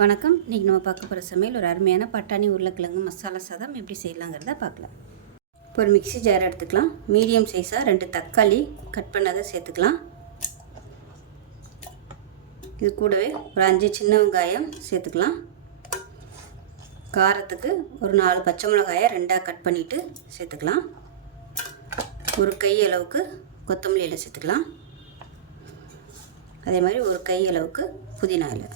வணக்கம். இன்றைக்கி நம்ம பார்க்க போகிற சமையல் ஒரு அருமையான பட்டாணி உருளைக்கிழங்கு மசாலா சாதம் எப்படி செய்யலாங்கிறத பார்க்கலாம். இப்போ ஒரு மிக்ஸி ஜார் எடுத்துக்கலாம். மீடியம் சைஸாக 2 தக்காளி கட் பண்ணதை சேர்த்துக்கலாம். இது கூடவே ஒரு 5 சின்ன வெங்காயம் சேர்த்துக்கலாம். காரத்துக்கு ஒரு 4 பச்சை மிளகாயை 2ஆக கட் பண்ணிவிட்டு சேர்த்துக்கலாம். ஒரு கை அளவுக்கு கொத்தமல்லி இலை சேர்த்துக்கலாம். அதே மாதிரி ஒரு கை அளவுக்கு புதினா இலை.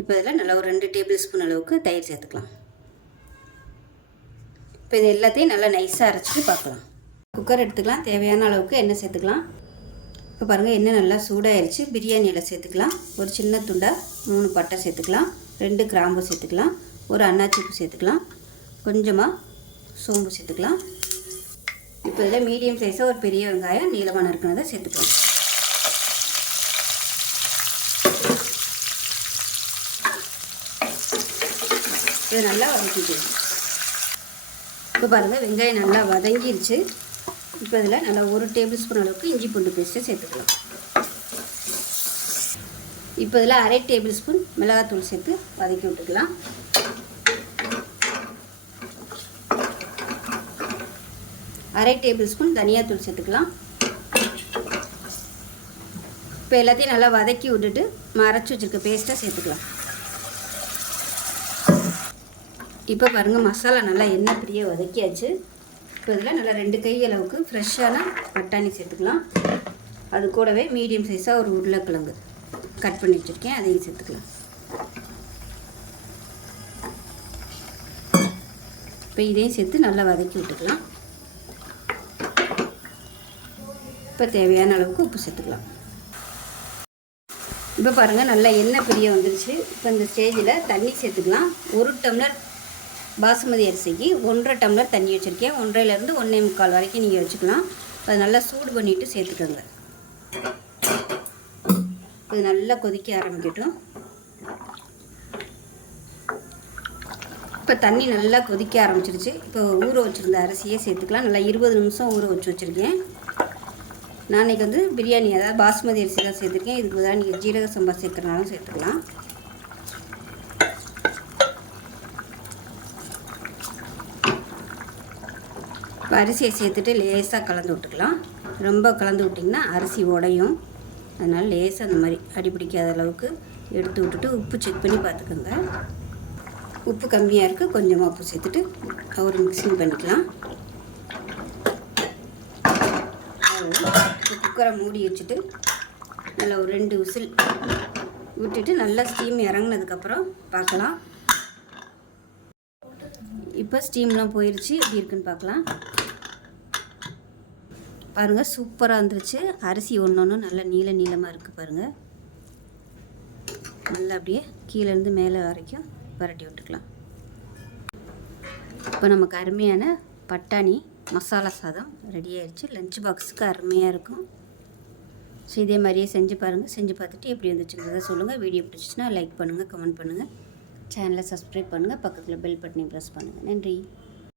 இப்போ இதில் நல்லா ஒரு 2 டேபிள் ஸ்பூன் அளவுக்கு தயிர் சேர்த்துக்கலாம். இப்போ இது எல்லாத்தையும் நல்லா நைஸாக அரைச்சிட்டு பார்க்கலாம். குக்கர் எடுத்துக்கலாம். தேவையான அளவுக்கு எண்ணெய் சேர்த்துக்கலாம். இப்போ பாருங்கள், எண்ணெய் நல்லா சூடாகிடுச்சு. பிரியாணி இலை சேர்த்துக்கலாம். ஒரு சின்ன துண்டாக 3 பட்டை சேர்த்துக்கலாம். 2 கிராம்பு சேர்த்துக்கலாம். ஒரு அன்னாச்சி பூ சேர்த்துக்கலாம். கொஞ்சமாக சோம்பு சேர்த்துக்கலாம். இப்போ இதில் மீடியம் சைஸாக ஒரு பெரிய வெங்காயம் நீளமாக நறுக்கினதை சேர்த்துக்கலாம். இதை நல்லா வதக்கிக்கலாம். இப்போ பாருங்கள், வெங்காயம் நல்லா வதங்கிடுச்சு. இப்போ இதில் நல்லா 1 டேபிள் ஸ்பூன் அளவுக்கு இஞ்சி பூண்டு பேஸ்ட்டை சேர்த்துக்கலாம். இப்போ இதில் 1/2 டேபிள் ஸ்பூன் மிளகாத்தூள் சேர்த்து வதக்கி விட்டுக்கலாம். அரை டேபிள் ஸ்பூன் தனியாத்தூள் சேர்த்துக்கலாம். இப்போ எல்லாத்தையும் நல்லா வதக்கி விட்டுட்டு அரைச்சி வச்சுருக்க பேஸ்ட்டை சேர்த்துக்கலாம். இப்போ பாருங்கள், மசாலா நல்லா எண்ணெய் பிரிய வதக்கியாச்சு. இப்போ இதில் நல்லா 2 கை அளவுக்கு ஃப்ரெஷ்ஷான பட்டாணி சேர்த்துக்கலாம். அது கூடவே மீடியம் சைஸாக ஒரு உருளைக்கிழங்கு கட் பண்ணி வச்சுருக்கேன், அதையும் சேர்த்துக்கலாம். இப்போ இதையும் சேர்த்து நல்லா வதக்கி விட்டுக்கலாம். இப்போ தேவையான அளவுக்கு உப்பு சேர்த்துக்கலாம். இப்போ பாருங்கள், நல்லா எண்ணெய் பிரிய வந்துருச்சு. இப்போ இந்த ஸ்டேஜில் தண்ணி சேர்த்துக்கலாம். 1 டம்ளர் பாசுமதி அரிசிக்கு 1.5 டம்ளர் தண்ணி வச்சுருக்கேன். 1.5லேருந்து 1.25 வரைக்கும் நீங்கள் வச்சுக்கலாம். அதை நல்லா சூடு பண்ணிவிட்டு சேர்த்துக்கோங்க. இது நல்லா கொதிக்க ஆரம்பிக்கட்டும். இப்போ தண்ணி நல்லா கொதிக்க ஆரம்பிச்சிருச்சு. இப்போ ஊற வச்சுருந்த அரிசியை சேர்த்துக்கலாம். நல்லா 20 நிமிஷம் ஊற வச்சுருக்கேன். நான் இன்றைக்கி பிரியாணி, அதாவது பாசுமதி அரிசி தான் சேர்த்துருக்கேன். இதுக்கு தான் நீங்கள் ஜீரக சம்பா சேர்க்குறனாலும் சேர்த்துக்கலாம். இப்போ அரிசியை சேர்த்துட்டு லேசாக கலந்து விட்டுக்கலாம். ரொம்ப கலந்து விட்டிங்கன்னா அரிசி உடையும். அதனால் லேசாக அந்த மாதிரி அடிப்பிடிக்காத அளவுக்கு எடுத்து விட்டுட்டு உப்பு செக் பண்ணி பார்த்துக்கோங்க. உப்பு கம்மியாக இருக்குது, கொஞ்சமாக உப்பு சேர்த்துட்டு ஒரு மிக்சிங் பண்ணிக்கலாம். குக்கரை மூடி வச்சுட்டு நல்லா ஒரு 2 விசில் விட்டுட்டு நல்லா ஸ்டீம் இறங்கினதுக்கப்புறம் பார்க்கலாம். இப்போ ஸ்டீம்லாம் போயிடுச்சு. எப்படி இருக்குன்னு பார்க்கலாம். பாருங்கள், சூப்பராக வந்துருச்சு. அரிசி ஒன்று நல்லா நீளமாக இருக்குது பாருங்கள். நல்லா அப்படியே கீழேருந்து மேலே வரைக்கும் பரட்டி விட்டுக்கலாம். இப்போ நமக்கு அருமையான பட்டாணி மசாலா சாதம் ரெடி ஆகிடுச்சு. லஞ்ச் பாக்ஸுக்கு அருமையாக இருக்கும். ஸோ இதே மாதிரியே செஞ்சு பாருங்கள். செஞ்சு பார்த்துட்டு எப்படி வந்துச்சுங்கிறத சொல்லுங்கள். வீடியோ பிடிச்சிச்சின்னா லைக் பண்ணுங்கள், கமெண்ட் பண்ணுங்கள், சேனலை சப்ஸ்கிரைப் பண்ணுங்கள், பக்கத்தில் பெல் பட்டனை ப்ரெஸ் பண்ணுங்கள். நன்றி.